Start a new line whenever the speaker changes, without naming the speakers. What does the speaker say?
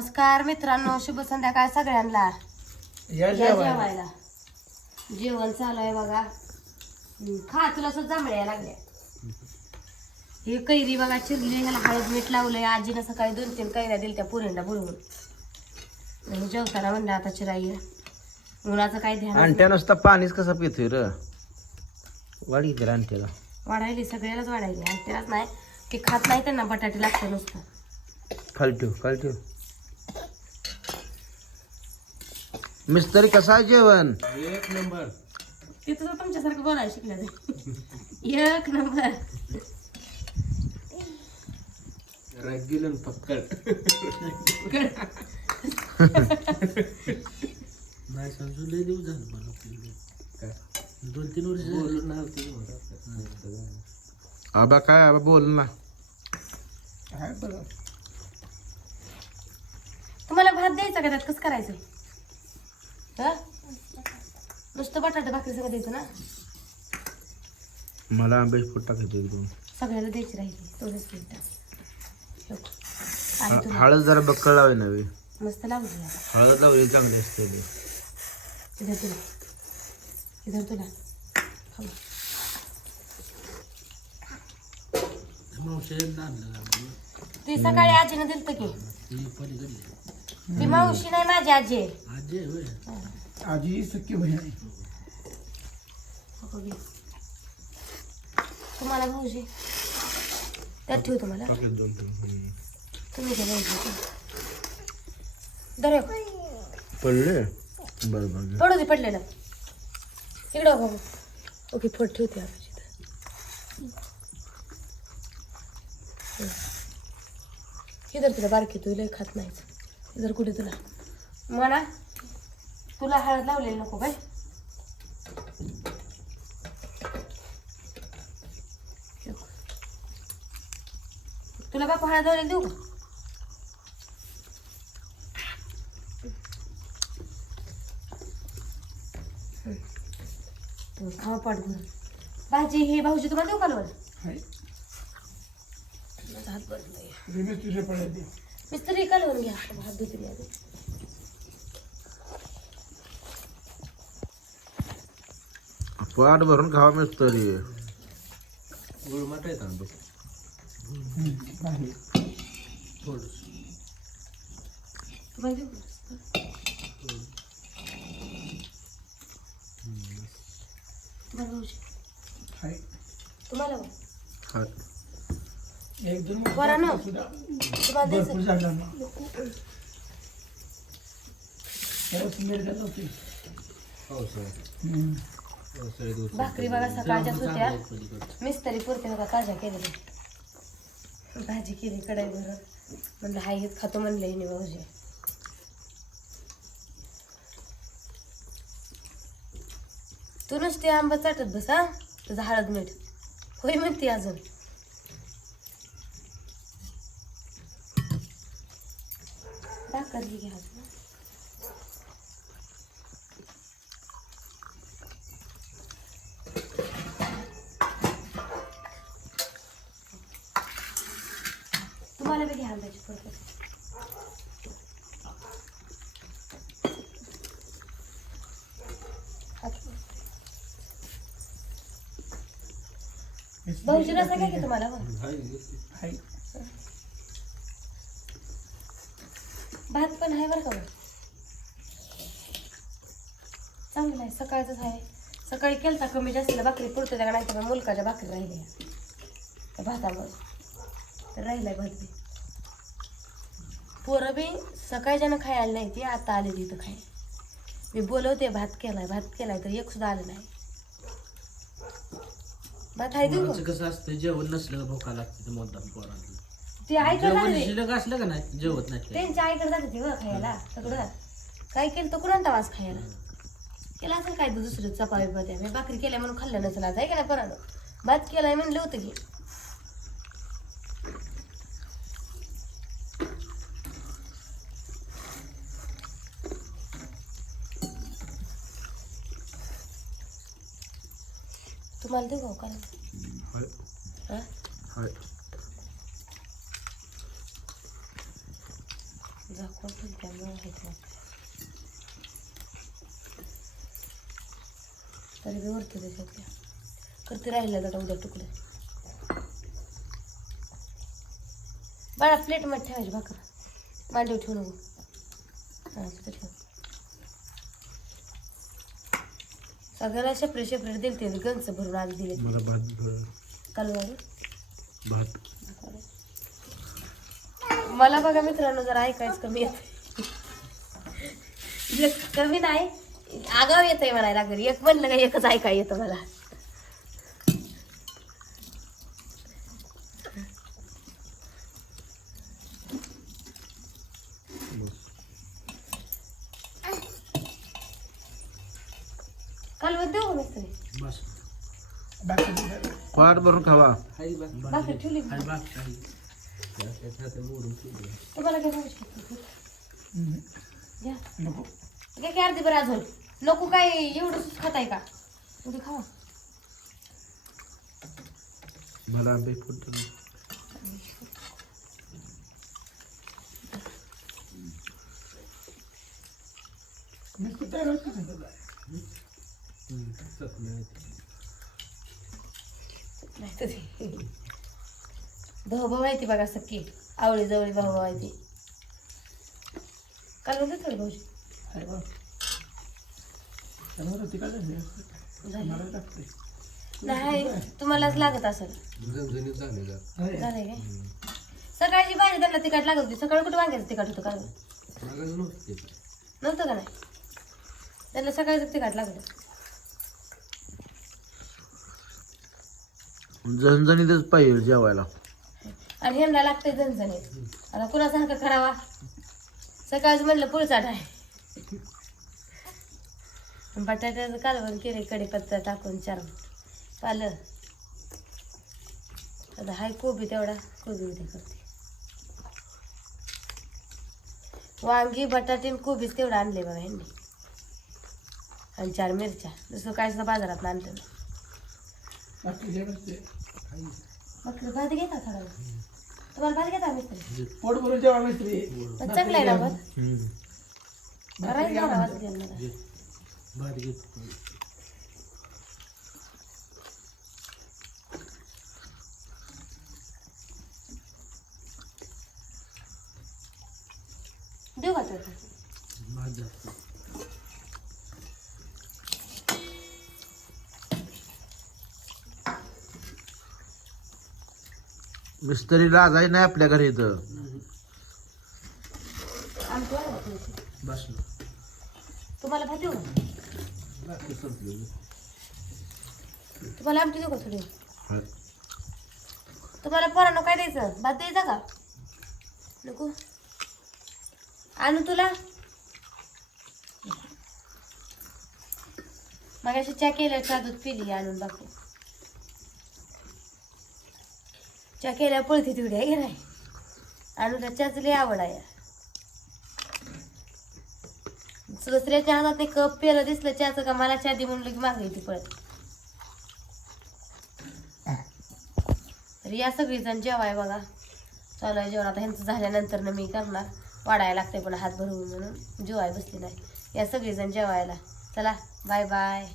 नमस्कार मित्रांनो शुभ संध्याकाळ सगळ्यांना.
या जेवायला.
जेवण चालू आहे बघा. खा तुला सुद्धा जांभळ्या लागल्या. हे कैरी बघा चिरली ह्याला हळद मीठ लावलंय. आजीनं सकाळी दोन तीन कैऱ्या दिल्या त्या पुरीला बुडवून आणि जेवताना म्हणलं आता चिराई उन्हाचं काय ध्यान
अंट्या नुसता पाणीच कसं पितोय र? वाढी तर अंट्याला
वाढायली सगळ्यालाच वाढायली. आणि त्यालाच नाही ते खात नाही त्यांना बटाटे लागते नुसतं.
खाली ठेव खाली ठेव मिस्त्री कसा आहे जेवण?
एक नंबर.
तिथं तर तुमच्यासारखं बोलायला शिकलं ते. एक नंबर.
रगिलन पक्कड
नाही समजून लय दिवस झालं मला
काय?
दोन तीन वर्ष.
बोलून नव्हती.
आबा काय आबा बोल ना.
तुम्हाला भात द्यायचा का त्यात? कसं करायचं? हा नुसतं बटाटे भाकरी सगळं द्यायचं ना?
मला आंब्याची फूट टाकायची एकदम
सगळ्याला द्यायची राहिली तेवढंच तुला?
हळद जरा बक्कळ लावाय नव्हे
मस्त आता.
हळद लावली चांगली असते ती.
इधर तुला. इधर तुला. ती सकाळी आजीनं दिलतं की.
ती
मावशी नाही माझी आजी. आहे.
आजी.
आजी सख्खी बहीण आहे
हो. तुम्हाला भाऊजी. त्यात ठेव तुम्हाला. तुम्ही त्या भाऊजी. दर
पडले? बरं बरं
पडू दे पडलेलं. इकडं बाबा ओके फोड ठेवते आपण इधर तुला बारकी तू लय खात नाहीच इधर कुठे तुला. म्हणा तुला हळद लावलेली नको काय तुला बापू हळद लावलेली देऊ का? भाजी ही भाऊजी तुम्हाला देऊ का मिस्त्री का लावून घ्या. हात धुतली
पाट भरून खावा मिस्त्री
तरी
तुम्हाला
हा
एक दोन
बरं ना? तुम्हाला द्यायचं
भरपूर त्यावेळेस नव्हती हम्म.
भाकरी बघा सकाळच्याच होत्या
आहे पलीकडचं.
मिस्तरी पुरते बघा ताज्या केलेल्या. भाजी केली कढाई भरून. म्हणलं हाय हेच खातो म्हणलं हिने भाऊजी तू नुसती आंबा चाटत बस हा? तुझं हळद मीठ. होय म्हणते अजून. भाकर घ्या तुम्हाला बी घ्या आंब्याची फडकं भाऊजी काय की तुम्हाला बरं?
हाय
भात पण आहे बरं का बरं चांगलं आहे सकाळचंच आहे सकाळी केलता कमी जास्तीला भाकरी पुरते त्या नाही तर मुलकाच्या भाकरी राहिल्या त्या भातामुळे तर राहिलाय भात बी पोरं बी सकाळी ज्यानं खायला नाही ती आता आलेली इथं खाय मी बोलवते भात केलाय भात केलाय तर एक सुद्धा आलं नाही. भात आहे?
कसं असतं जेवण नसलं का भोका लागते ते मुद्दाम पोरांना.
ती ऐकत
जेवण
आले
शिल्लक असलं का नाही? जेवत नाही ते.
त्यांच्या आईकडे जाते ती बघ खायला सगळं. काय केलं तर कुणाला वास खायला? केला असेल काय दुसरं चपावी मी भाकरी केल्या म्हणून खाल्लं नसेल आज. आहे का नाही परत भात केलाय म्हणलं होतं की. तुम्हाला देऊ का? कारण
हाय.
हा?
हाय.
झाकून माहिती नाही. तरी बी वरती त्याच्यातल्या करते राहिलं आता उद्या तुकडे. बाळा प्लेटमध्ये ठेवायची भाकर. मांडीवर ठेवू नको. हां तिथं ठेव. सगळ्याला सेपरेट सेपरेट दिले ते गंज भरून आज दिले
मला भात भर- भात.
मला बघा मित्रांनो जरा ऐकायचं कमी येत कमी नाही आगाव येतंय म्हणायला घरी एक म्हणलं का एकच ऐकाय येतं मला. देऊ का मिस्त्री
बस.
भरून खावा.
बाकी ठेवली तुम्हाला काय. घ्या की अर्धी बरं अजून? नको काय एवढं खाताय का? उद्या खावा.
मला आंबे फुटतो
मी कुठे होत नाही तुला.
चकल्या
नाही तर ते भाऊ भाऊ आहे ती बघा सख्खी. आवळी जवळी भाऊ भाऊ आहे ती. काल म्हणते थोडी
टाकते.
नाही तुम्हालाच लागत असेल.
झाले का?
काय? सकाळची भाजी त्यांना तिखट लागत होती. सकाळी कुठं वांग्याचं तिखट होतं काल
मागायचं नव्हते
नव्हतं का नाही? त्यांना सकाळचं तिखट लागत
झणझणीतच पाहिजे जेवायला.
आणि ह्यांना लागतंय झणझणीत. आता कुणाचा करावा? सकाळच म्हणलं पुळचाट आहे. बटाट्याचं कालवण केले कढीपत्ता टाकून चार पालं आता हाय कोबी तेवढा कोबी उद्या करते. वांगी बटाटे आणि कोबीच तेवढं आणले बघा ह्यांनी. आणि चार मिरच्या. दुसरं कायच बाजारात आणतं
बाकी
भात घेता थोडा तुम्हाला भात घेता मिस्त्री
पोट भरून जेव्हा मिस्त्री
पण आहे ना भात भात
भात घेतो
देऊ का
भात
मिस्त्री लाजाय नाही आपल्या घरी इथं.
तुम्हाला
बाकी संपलं
तुम्हाला आमटी देऊ का थोडी
हाय.
तुम्हाला पोरांना काय द्यायचं? भात द्यायचा का? नको. आणू तुला? मग अशी चहा केल्या चहा दूध पिली आणून बाकी चहा केल्या पळती तेवढी आहे की नाही? आणून चहाच लई आवड आहे. दुसऱ्याच्या हातात ते कप प्यायला दिसलं चहाचं का मला चहा दे म्हणलं की मागे ती पळत तर या सगळीजण जेवाय बघा. चालू आहे जेवण. आता ह्यांचं झाल्यानंतर मी करणार. वाढायला लागते पण हात भरून म्हणून जेवाय बसली नाही. या सगळीजण जेवायला. चला बाय बाय